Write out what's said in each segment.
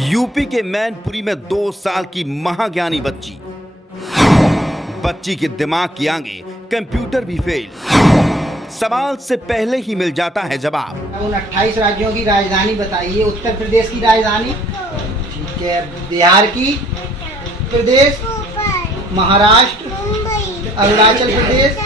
UP के मैनपुरी में 2 साल की महाज्ञानी बच्ची के दिमाग की आगे कंप्यूटर भी फेल। सवाल से पहले ही मिल जाता है जवाब। उन 28 राज्यों की राजधानी बताइए। उत्तर प्रदेश की राजधानी, ठीक है, बिहार की प्रदेश, महाराष्ट्र, अरुणाचल प्रदेश,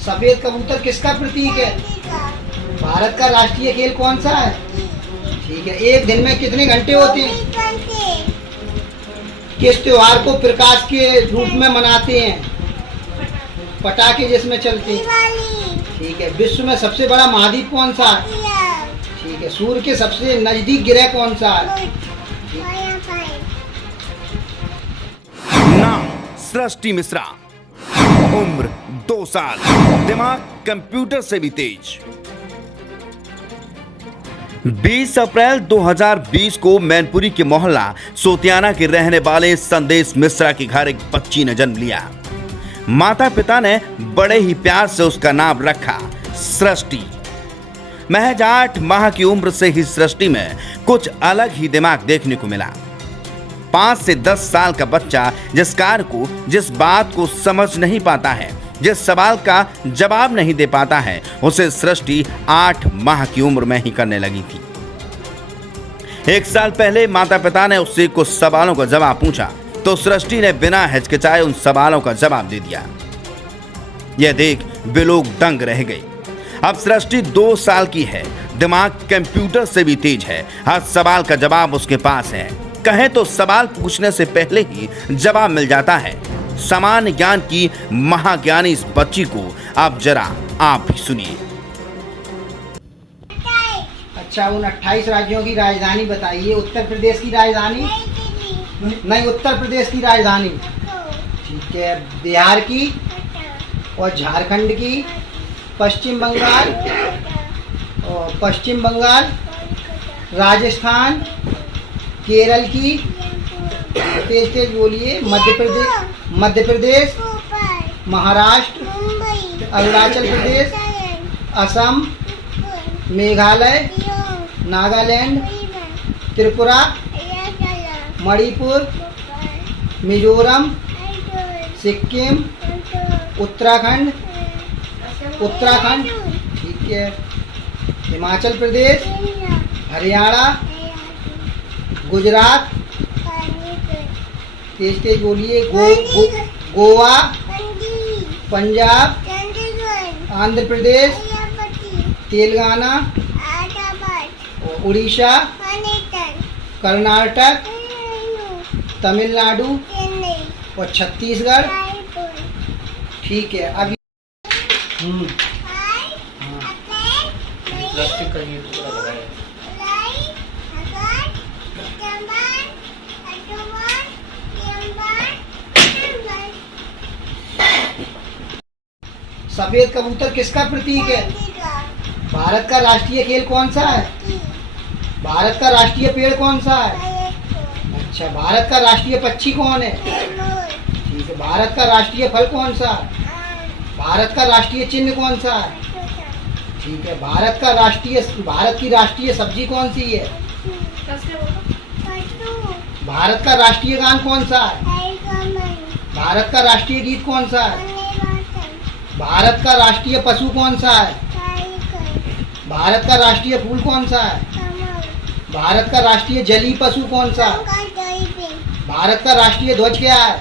सफेद कबूतर किसका प्रतीक है? भारत का राष्ट्रीय खेल कौन सा है? ठीक है। एक दिन में कितने घंटे होते हैं? किस त्योहार को प्रकाश के रूप में मनाते हैं? पटाखे जिसमें चलते हैं। ठीक है। विश्व में सबसे बड़ा महाद्वीप कौन सा है? ठीक है। सूर्य के सबसे नजदीक ग्रह कौन सा है? नाम सृष्टि मिश्रा, उम्र 2 साल, दिमाग कंप्यूटर से भी तेज। 20 अप्रैल 2020 को मैनपुरी के मोहल्ला सोतियाना के रहने वाले संदेश मिश्रा के घर एक बच्ची ने जन्म लिया। माता पिता ने बड़े ही प्यार से उसका नाम रखा सृष्टि। महज 8 माह की उम्र से ही सृष्टि में कुछ अलग ही दिमाग देखने को मिला। 5 से 10 साल का बच्चा जिस कार्य को, जिस बात को समझ नहीं पाता है, जिस सवाल का जवाब नहीं दे पाता है, उसे सृष्टि 8 माह की उम्र में ही करने लगी थी। 1 साल पहले माता पिता ने उससे कुछ सवालों का जवाब पूछा तो सृष्टि ने बिना हिचकिचाए उन सवालों का जवाब दे दिया। यह देख वे लोग दंग रह गए। अब सृष्टि 2 साल की है, दिमाग कंप्यूटर से भी तेज है। हर सवाल का जवाब उसके पास है। कहें तो सवाल पूछने से पहले ही जवाब मिल जाता है। सामान्य ज्ञान की महाज्ञानी इस बच्ची को अब जरा आप ही सुनिए। अच्छा, उन 28 राज्यों की राजधानी बताइए। उत्तर प्रदेश की राजधानी नहीं, उत्तर प्रदेश की राजधानी, ठीक है, बिहार की और झारखंड की, पश्चिम बंगाल, राजस्थान, केरल की, तेज तेज बोलिए, मध्य प्रदेश, महाराष्ट्र, अरुणाचल प्रदेश, असम, मेघालय, नागालैंड, त्रिपुरा, मणिपुर, मिजोरम, सिक्किम, उत्तराखंड, ठीक है, हिमाचल प्रदेश, हरियाणा, गुजरात, तेज तेज बोलिए, गोवा, पंजाब, आंध्र प्रदेश, तेलंगाना, उड़ीसा, कर्नाटक, तमिलनाडु और छत्तीसगढ़। ठीक है। अब सफेद कबूतर किसका प्रतीक है? भारत का राष्ट्रीय खेल कौन सा है? भारत का राष्ट्रीय पेड़ कौन सा है? अच्छा, भारत का राष्ट्रीय पक्षी कौन है? ठीक है। भारत का राष्ट्रीय फल कौन सा है? भारत का राष्ट्रीय चिन्ह कौन सा है? ठीक है। भारत की राष्ट्रीय सब्जी कौन सी है? भारत का राष्ट्रीय गान कौन सा है? भारत का राष्ट्रीय गीत कौन सा है? भारत का राष्ट्रीय पशु कौन सा है? भारत का राष्ट्रीय फूल कौन सा है? भारत का राष्ट्रीय जलीय पशु कौन सा है? भारत का राष्ट्रीय ध्वज क्या है?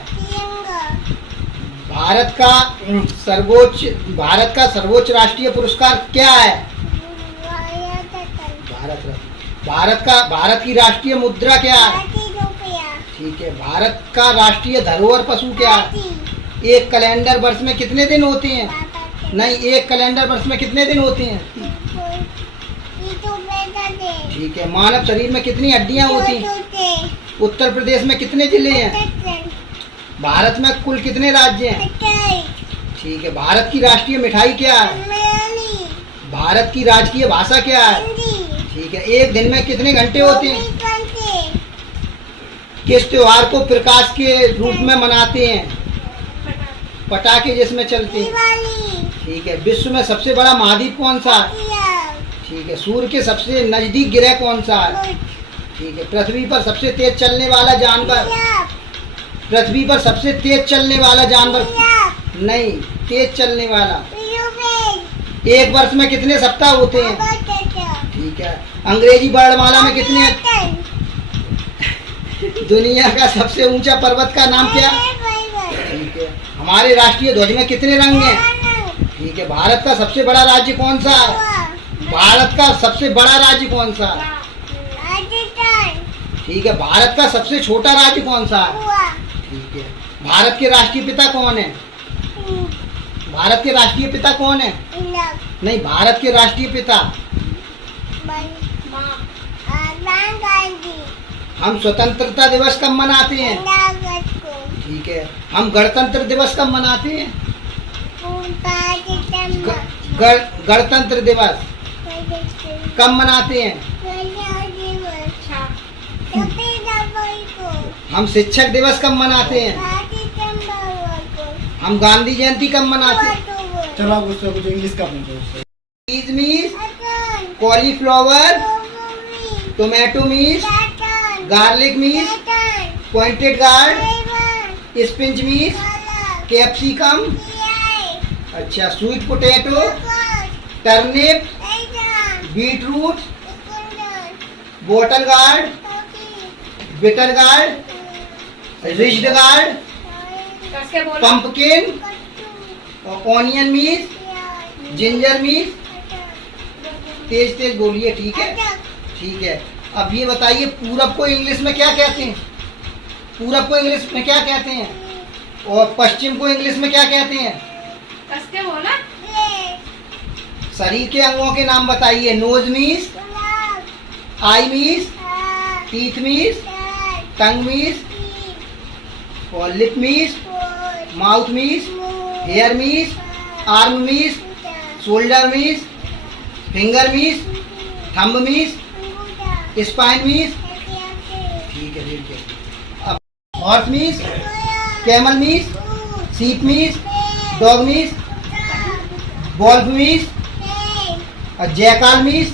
भारत का सर्वोच्च राष्ट्रीय पुरस्कार क्या है? भारत की राष्ट्रीय मुद्रा क्या है? ठीक है। भारत का राष्ट्रीय धरोहर पशु क्या है? एक कैलेंडर वर्ष में कितने दिन होते हैं? नहीं, एक कैलेंडर वर्ष में कितने दिन होते हैं? ठीक है। मानव शरीर में कितनी हड्डियां होती हैं? उत्तर प्रदेश में कितने जिले हैं? भारत में कुल कितने राज्य हैं? ठीक है। भारत की राष्ट्रीय मिठाई क्या है? भारत की राजकीय भाषा क्या है? ठीक है। एक दिन में कितने घंटे होते हैं? किस त्योहार को प्रकाश के रूप में मनाते हैं? पटाखे जिसमें चलते हैं। ठीक है। विश्व में सबसे बड़ा महाद्वीप कौन सा है? ठीक है। सूर्य के सबसे नजदीक ग्रह कौन सा है? ठीक है। पृथ्वी पर सबसे तेज चलने वाला जानवर? पृथ्वी पर सबसे तेज चलने वाला जानवर? नहीं, तेज चलने वाला। एक वर्ष में कितने सप्ताह होते हैं? ठीक है। अंग्रेजी वर्णमाला में कितने? दुनिया का सबसे ऊंचा पर्वत का नाम क्या? ठीक है। हमारे राष्ट्रीय ध्वज में कितने रंग हैं? ठीक है। भारत का सबसे बड़ा राज्य कौन सा है? भारत का सबसे बड़ा राज्य कौन सा है? ठीक है। भारत का सबसे छोटा राज्य कौन सा है? ठीक है। भारत के राष्ट्रीय पिता कौन है? भारत के राष्ट्रीय पिता कौन है? नहीं, भारत के राष्ट्रीय पिता। हम स्वतंत्रता दिवस कब मनाते हैं? ठीक है। हम गणतंत्र दिवस कब मनाते हैं? गणतंत्र दिवस कब मनाते हैं? हम शिक्षक दिवस कब मनाते हैं? हम गांधी जयंती कब मनाते हैं? चलो आप उससे कुछ इंग्लिश का पूछो। Cheese means, cauliflower, tomato means, garlic means, pointed gourd, spinach means, capsicum, अच्छा, sweet potato, turnip, beetroot, bottle gourd, bitter gourd, ridged gourd, pumpkin, और ऑनियन मीन्स, जिंजर मीन्स। तेज तेज बोलिए, ठीक है? ठीक है। अब ये बताइए, पूरब को इंग्लिश में क्या कहते हैं? पूरब को इंग्लिश में क्या कहते हैं? और पश्चिम को इंग्लिश में क्या कहते हैं? शरीर के अंगों के नाम बताइए। Nose means, eye means, teeth means, tongue means, और lip means, mouth means, hair means, arm means, shoulder means, finger means, thumb means, spine means. ठीक है, ठीक है। अब horse means, camel means, sheep means, dog means, wolf means, और jackal means,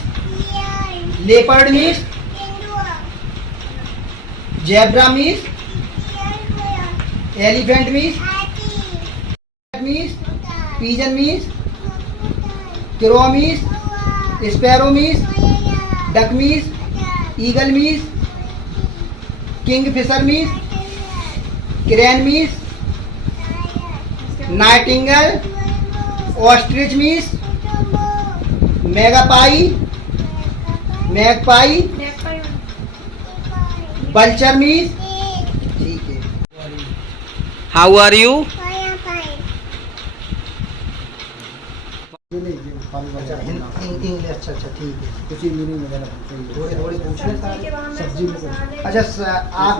leopard means, zebra means, elephant means, means, pigeon means, crow means, sparrow means, duck means, eagle means, kingfisher means, crane means, Nightingale, ostrich means, magpie, magpie, vulture means. ठीक है। How are you? English, अच्छा अच्छा, ठीक है। कुछ meaning वगैरह थोड़ी थोड़ी पूछ लें। सब्जी में अच्छा, आप